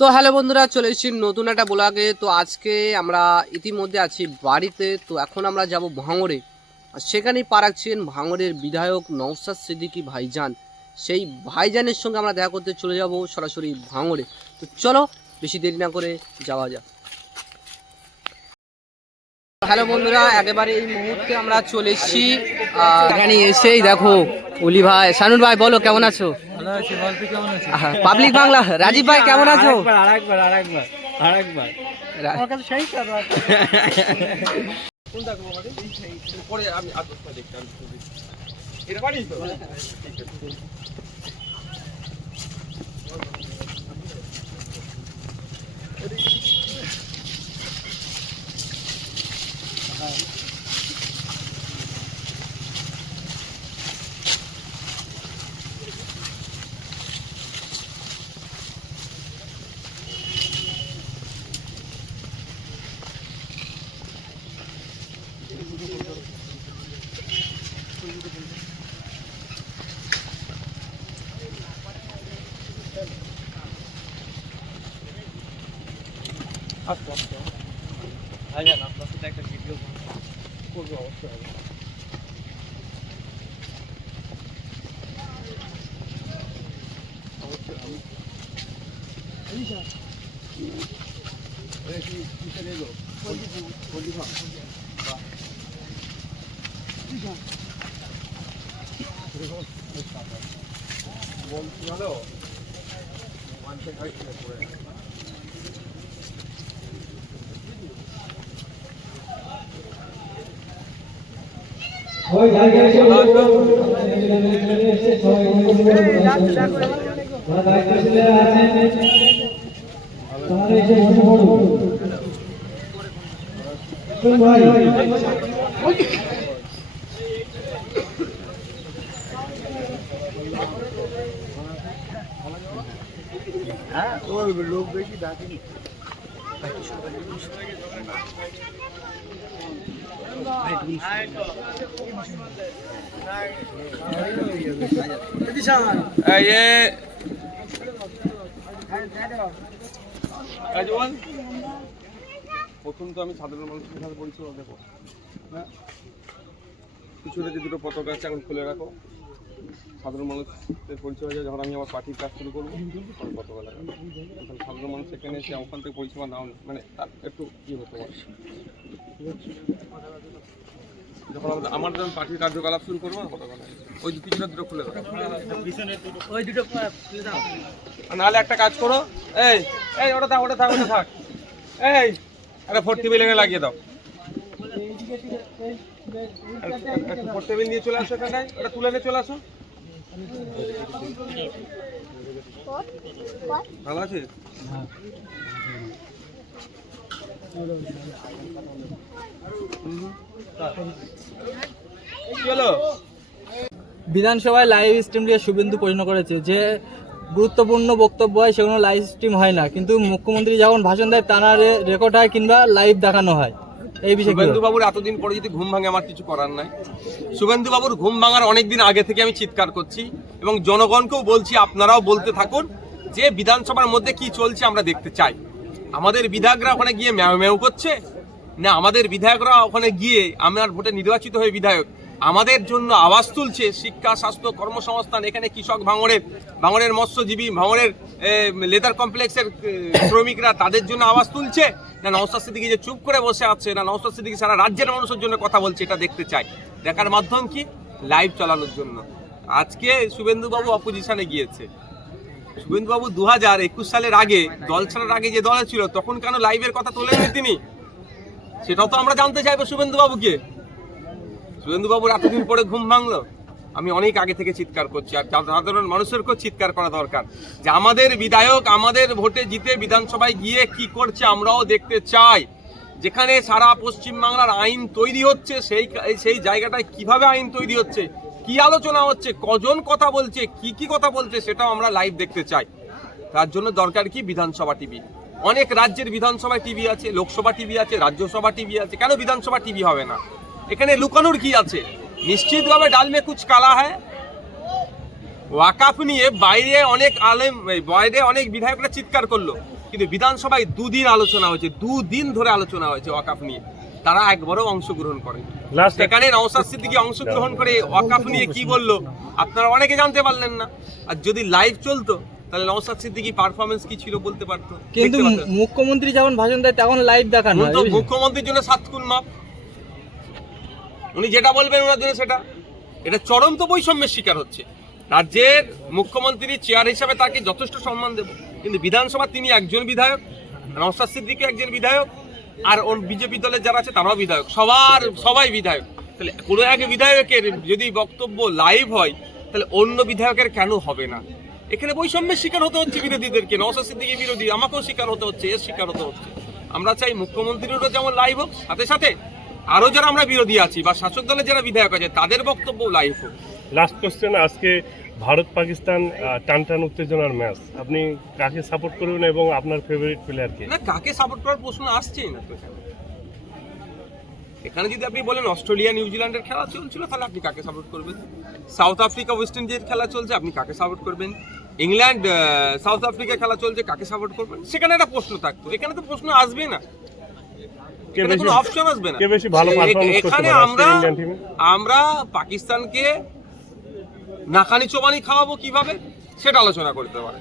তো হ্যালো বন্ধুরা, চলে এসেছি নতুন একটা ব্লগে। তো আজকে আমরা ইতিমধ্যে আছি বাড়িতে। তো এখন আমরা যাব ভাঙড়ে, আর সেখানেই পা রাখছেন ভাঙড়ের বিধায়ক নওশাদ সিদ্দিকী ভাইজান। সেই ভাইজানের সঙ্গে আমরা দেখা করতে চলে যাব সরাসরি ভাঙড়ে। তো চলো বেশি দেরি না করে যাওয়া যাক। হ্যালো বন্ধুরা, একেবারে এই মুহূর্তে আমরা চলে এসেছি এখানে। এসেই দেখো অলি ভাই, শানুর ভাই, বলো কেমন আছো? পাবলিক বাংলা, রাজীব ভাই কেমন আছো? আপনার সাথে একটা ভিডিও করবো অবশ্যই। ওই জায়গায় এসে সবাই ওরা দায়িত্বশীলরা আছেন, তারা এসে বসে পড়ুন। ভাই হ্যাঁ, ওই লোক বেশি ডাকেনি। প্রথম তো আমি সাধারণ মানুষের সাথে পরিচয় দেখো, হ্যাঁ, পিছনে যে দুটো পতাকা আছে এখন খুলে রাখো। সাধারণ মানুষের পরিচয় হয়ে যায় যখন আমি আমার পার্টির কাজ শুরু করবো, তখন পতাকা লাগাবো। সাধারণ মানুষ এখানে এসে ওখান থেকে পরিষেবা নাও, মানে তার একটু কী হতে পারে। যখন আমার যখন পার্টির কার্যকলাপ শুরু করবো, পতাকা ওই পিছনে দুটো খুলে দাও, ওই দুটো খুলে দাও। নাহলে একটা কাজ করো, এই এই ওটা থাক, ওটা থাক, ওটা থাক, এই একটা 4 টেবিল এনে লাগিয়ে দাও। একটা 4 টেবিল নিয়ে চলে আসো এখানে, ওটা তুলে নিয়ে চলে আসো। ভালো আছে? বিধানসভায় লাইভ স্ট্রিম দিয়ে শুভেন্দু প্রশ্ন করেছে যে গুরুত্বপূর্ণ বক্তব্য হয় সেগুলো লাইভ স্ট্রিম হয় না, কিন্তু মুখ্যমন্ত্রী যখন ভাষণ দেয় তার রেকর্ড হয় কিংবা লাইভ দেখানো হয়। এই বিষয়ে শুভেন্দু বাবুর এতদিন পরে যদি ঘুম ভাঙে, আমার কিছু করার নাই। শুভেন্দু বাবুর ঘুম ভাঙার অনেকদিন আগে থেকে আমি চিৎকার করছি এবং জনগণকেও বলছি, আপনারাও বলতে থাকুন যে বিধানসভার মধ্যে কি চলছে আমরা দেখতে চাই। আমাদের বিধায়করা ওখানে গিয়ে ম্যাও ম্যাও করছে না, আমাদের বিধায়করা ওখানে গিয়ে, আমার ভোটে নির্বাচিত হয়ে বিধায়ক আমাদের জন্য আওয়াজ তুলছে। শিক্ষা, স্বাস্থ্য, কর্মসংস্থান, এখানে কৃষক, ভাঙড়ের মৎস্যজীবী, ভাঙড়ের লেদার কমপ্লেক্সের শ্রমিকরা, তাদের জন্য আওয়াজ তুলছে না নওশাদ সিদ্দিকী যে চুপ করে বসে আছে, না নওশাদ সিদ্দিকী সারা রাজ্যের মানুষের জন্য কথা বলছে। এটা দেখতে চাই। দেখার মাধ্যম কি? লাইভ চালানোর জন্য। আজকে শুভেন্দুবাবু অপোজিশনে গিয়েছে। শুভেন্দুবাবু 2021 সালের আগে, দল ছাড়ার আগে যে দলে ছিল, তখন কেন লাইভের কথা তোলেননি তিনি? সেটাও তো আমরা জানতে চাইবো শুভেন্দুবাবুকে। শুভেন্দুবাবুর এতদিন পরে ঘুম ভাঙলো। আমি অনেক আগে থেকে চিৎকার করছি, আর সাধারণ মানুষেরকেও চিৎকার করা দরকার যে আমাদের বিধায়ক আমাদের ভোটে জিতে বিধানসভায় গিয়ে কি করছে আমরাও দেখতে চাই। যেখানে সারা পশ্চিমবাংলার আইন তৈরি হচ্ছে, সেই জায়গাটায় কিভাবে আইন তৈরি হচ্ছে, কি আলোচনা হচ্ছে, কজন কথা বলছে, কি কথা বলছে, সেটাও আমরা লাইভ দেখতে চাই। তার জন্য দরকার কি? বিধানসভা টিভি। অনেক রাজ্যের বিধানসভায় টিভি আছে, লোকসভা টিভি আছে, রাজ্যসভা টিভি আছে, কেন বিধানসভা টিভি হবে না? এখানে লুকানোর কি আছে? নিশ্চিতভাবে ডাল মে কুছ কালা হয়। ওয়াকাফ নিয়ে বাইরে অনেক বিধায়করা চিৎকার করলো, কিন্তু বিধানসভায় দুদিন আলোচনা হয়েছে, 2 দিন ধরে আলোচনা হয়েছে ওয়াকাফ নিয়ে, তারা একবারও অংশগ্রহণ করে। সেখানে নওশাদ সিদ্দিকী অংশগ্রহণ করে ওয়াকাফ নিয়ে কি বললো আপনারা অনেকে জানতে পারলেন না। আর যদি লাইভ চলতো তাহলে নওশাদ সিদ্দিকী পারফরমেন্স কি ছিল বলতে পারতো। কিন্তু মুখ্যমন্ত্রী যখন ভাষণ দেয় তখন লাইভ দেখানো হয়। মুখ্যমন্ত্রীর জন্য 7 গুণ মাপ, উনি যেটা বলবেন ওনার জন্য সেটা। এটা চরম বৈষম্যের শিকার হচ্ছে। রাজ্যের মুখ্যমন্ত্রী চেয়ার হিসাবে তাকে যথেষ্ট সম্মান দেব, কিন্তু বিধানসভা তিনি একজন বিধায়ক, নওশাদ সিদ্দিকী একজন বিধায়ক, আর ওর বিজেপি দলের যারা আছে তারাও বিধায়ক, সবাই বিধায়ক। তাহলে কোনো এক বিধায়কের যদি বক্তব্য লাইভ হয় তাহলে অন্য বিধায়কের কেন হবে না? এখানে বৈষম্যের শিকার হতে হচ্ছে বিরোধীদেরকে। নওশাদ সিদ্দিকী বিরোধী, আমাকেও শিকার হতে হচ্ছে, এর শিকার হতে হচ্ছে। আমরা চাই মুখ্যমন্ত্রীরও যেমন লাইভ হোক, সাথে সাথে আরো যারা আমরা বিরোধী আছি বা শাসক দলের যারা বিধায়ক আছে তাদের বক্তব্য লাইভ হোক। লাস্ট কোশ্চেন, আজকে ভারত পাকিস্তান টান উত্তেজনার ম্যাচ, আপনি কাকে সাপোর্ট করবেন এবং আপনার ফেভারিট প্লেয়ারকে? না, কাকে সাপোর্ট করার প্রশ্ন আসছেই না তো এখানে। যদি আপনি বলেন অস্ট্রেলিয়া নিউজিল্যান্ডের খেলা চলছিল তাহলে আপনি কাকে সাপোর্ট করবেন? সাউথ আফ্রিকা ওয়েস্ট ইন্ডিজের খেলা চলছে, আপনি কাকে সাপোর্ট করবেন? ইংল্যান্ড সাউথ আফ্রিকা খেলা চলছে, কাকে সাপোর্ট করবেন? সেখানে একটা প্রশ্ন থাকতো, এখানে তো প্রশ্ন আসবে না, কোনো অপশন আসবে না। এখানে আমরা পাকিস্তানকে নাকানি চোবানি খাওয়াবো কিভাবে সেটা আলোচনা করতে পারে।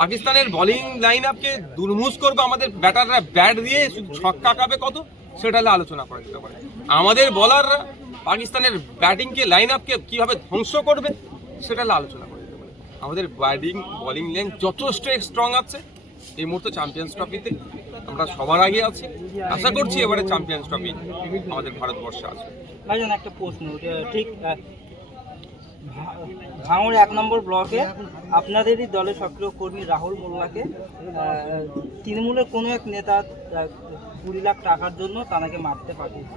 পাকিস্তানের বোলিং লাইন আপকে দুর্মুষ করবো, আমাদের ব্যাটাররা ব্যাট দিয়ে ছক্কা খাবে কত, সেটা আলোচনা করা যেতে পারে। আমাদের বলাররা পাকিস্তানের ব্যাটিংকে লাইন আপকে কিভাবে ধ্বংস করবে সেটা আলোচনা করা যেতে পারে। আমাদের বোলিং লাইন যথেষ্ট স্ট্রং আছে। এই মুহূর্তে চ্যাম্পিয়ন্স ট্রফিতে আমরা সবার আগে আছি, আশা করছি এবারে চ্যাম্পিয়ন্স ট্রফি আমাদের ভারতবর্ষে আসবে। ভাইজান একটা প্রশ্ন, ঠিক ভাঙড় 1 নম্বর ব্লকে আপনাদেরই দলের সক্রিয় কর্মী রাহুল মোল্লাকে তৃণমূলের কোনো এক নেতা 20 লাখ টাকার জন্য তাকে মারতে পাঠিয়েছে।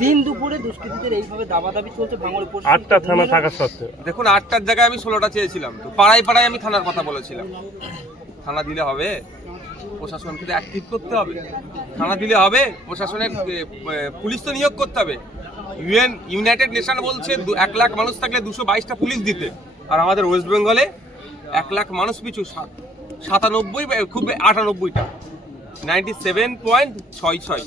দিন দুপুরে দুষ্কৃতীদের এইভাবে দাবাদাবি চলছে ভাঙড়ে। 8টা থানা থাকা সত্ত্বেও দেখুন, 8টার জায়গায় আমি 16টা চেয়েছিলাম, তো পাড়ায় পাড়ায় আমি থানার কথা বলেছিলাম। থানা দিলে হবে? প্রশাসনকে তো অ্যাক্টিভ করতে হবে। থানা দিলে হবে? প্রশাসনের পুলিশ তো নিয়োগ করতে হবে। ইউনাইটেড নেশন বলছে 1 লাখ মানুষ থাকলে 222টা পুলিশ দিতে, আর আমাদের ওয়েস্ট বেঙ্গলে 1 লাখ মানুষ পিছু 97 খুব 98টা 97.66।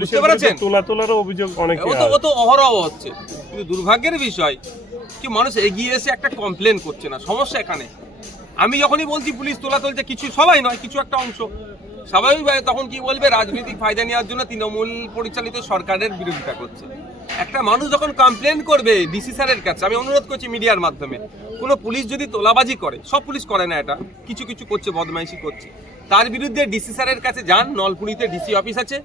বুঝতে পেরেছেন? তোলারও অভিযোগ অনেক, ও তো অহরহ হচ্ছে। কিন্তু দুর্ভাগ্যের বিষয় কি মানুষ এগিয়ে এসে একটা কমপ্লেন করছে না। সমস্যা এখানে। আমি যখনই বলছি পুলিশ তোলা তুলছে, কিছু সবাই নয়, কিছু একটা অংশ স্বাভাবিকভাবে তখন কি বলবে, রাজনৈতিক ফায়দা নেওয়ার জন্য তৃণমূল পরিচালিত সরকারের বিরোধিতা করছে। একটা মানুষ যখন কমপ্লেন করবে ডিসি স্যারের কাছে, আমি অনুরোধ করছি মিডিয়ার মাধ্যমে, কোনো পুলিশ যদি তোলাবাজি করে, সব পুলিশ করে না, এটা কিছু কিছু করছে, বদমাইশি করছে, তার বিরুদ্ধে ডিসি স্যারের কাছে যান। নলপুরিতে ডিসি অফিস আছে,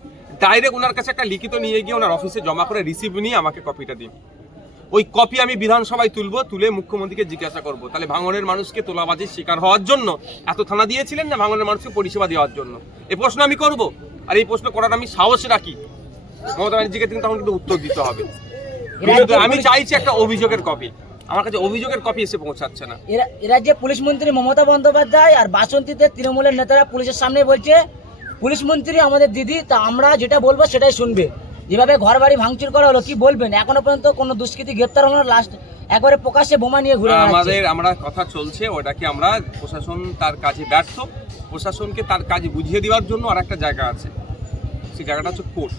ডাইরেক্ট ওনার কাছে একটা লিখিত নিয়ে গিয়ে ওনার অফিসে জমা করে রিসিভ নিয়ে আমাকে কপিটা দিন। ওই কপি আমি বিধানসভায় তুলবো, তুলে মুখ্যমন্ত্রীকে জিজ্ঞাসা করবো তাহলে ভাঙড়ের মানুষকে তোলাবাজির শিকার হওয়ার জন্য এত থানা দিয়েছিলেন না ভাঙড়ের মানুষকে পরিষেবা দেওয়ার জন্য? এই প্রশ্ন আমি করব, আর এই প্রশ্ন করার আমি সাহস রাখি। মমতা ব্যানার্জিকে তখন কিন্তু উত্তর দিতে হবে। আমি চাইছি একটা অভিযোগের কপি, আমার কাছে অভিযোগের কপি এসে পৌঁছাচ্ছে না। এরা যে পুলিশ মন্ত্রী মমতা বন্দ্যোপাধ্যায় আর বাসন্তীতে তৃণমূলের নেতারা পুলিশের সামনে বলছে পুলিশ মন্ত্রী আমাদের দিদি, তা আমরা যেটা বলবো সেটাই শুনবে। যেভাবে ঘর বাড়ি ভাঙচুর করা হলো, কি বলবেন? এখনো পর্যন্ত কোনো দুষ্কৃতী গ্রেপ্তার হলো না, লাস্ট একবারে প্রকাশ্যে বোমা নিয়ে ঘুরে আমরা কথা চলছে, ওটাকে আমরা প্রশাসন তার কাজে ব্যর্থ। প্রশাসনকে তার কাজ বুঝিয়ে দেওয়ার জন্য আর একটা জায়গা আছে, সেই জায়গাটা হচ্ছে কোর্ট।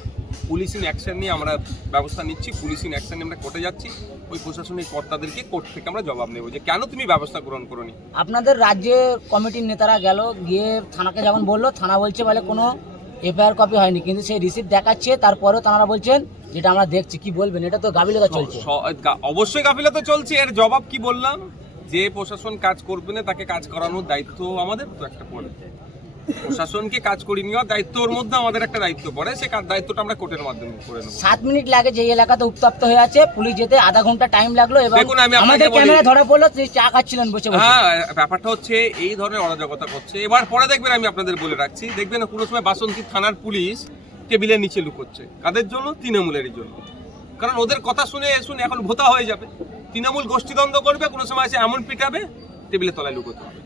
পুলিশিং অ্যাকশন নিয়ে আমরা ব্যবস্থা নিচ্ছি, পুলিশিং অ্যাকশন নিয়ে আমরা কোর্টে যাচ্ছি। ওই প্রশাসনিক কর্তাদেরকে কোর্ট থেকে আমরা জবাব নেব যে কেন তুমি ব্যবস্থা গ্রহণ করোনি। আপনাদের রাজ্যে কমিটির নেতারা গেল, গিয়ে থানাকে যেমন বললো, থানা বলছে বলে কোনো এফআইআর কপি হয়নি, কিন্তু সেই রিসিপ্ট দেখাচ্ছে, তারপরেও তারা বলছেন যেটা আমরা দেখছি। কি বলবেন? এটা তো গাফিলতা চলছে। অবশ্যই গাফিলতা চলছে। এর জবাব কি বললাম, যে প্রশাসন কাজ করবে না তাকে কাজ করানোর দায়িত্ব আমাদের তো একটা পড়ে। প্রশাসনকে কাজ করিয়ে নেওয়ার দায়িত্বের মধ্যে আমাদের একটা দায়িত্ব পড়ে, সে দায়িত্বটা আমরা কোর্টের মাধ্যমে করে নেব। 7 মিনিট লাগে যে এলাকাতে উত্তপ্ত হয়ে আছে, পুলিশ যেতে আধা ঘন্টা টাইম লাগলো, এবং দেখুন আমি আমাদের ক্যামেরা ধরা পড়লো তিনি চা খাচ্ছিলেন বসে বসে। হ্যাঁ, ব্যাপারটা হচ্ছে এই ধরনের অরাজকতা করছে। এবার পরে দেখবেন, আমি আপনাদের বলে রাখছি, দেখবেন কোনো সময় বাসন্তী থানার পুলিশ টেবিলের নিচে লুকোচ্ছে। কাদের জন্য? তৃণমূলেরই জন্য। কারণ ওদের কথা শুনে শুনে এখন ভোতা হয়ে যাবে। তৃণমূল গোষ্ঠীদ্বন্দ্ব করবে, কোনো সময় এসে এমন পিটাবে টেবিলের তলায় লুকোতে হবে।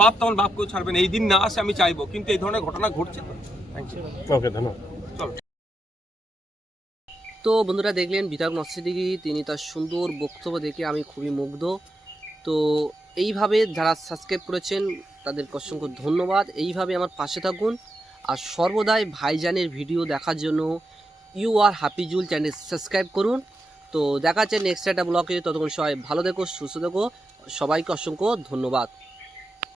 বাপ তখন বাপকেও ছাড়বেন, এই দিন না আসে আমি চাইবো, কিন্তু এই ধরনের ঘটনা ঘটছে তো। Thank you. ওকে, ধন্যবাদ। চলো। তো বন্ধুরা দেখলেন বিধায়ক নওশাদ সিদ্দিকী, তিনি তার সুন্দর বক্তব্য দেখে আমি খুবই মুগ্ধ। তো এইভাবে যারা সাবস্ক্রাইব করেছেন তাদেরকে অসংখ্য ধন্যবাদ। এইভাবে আমার পাশে থাকুন আর সর্বদাই ভাইজানের ভিডিও দেখার জন্য U R Hafizul channel subscribe করুন। তো দেখা যাচ্ছে নেক্সট একটা ব্লগে, ততক্ষণ সবাই ভালো থেকো, সুস্থ থেকো, সবাইকে অসংখ্য ধন্যবাদ।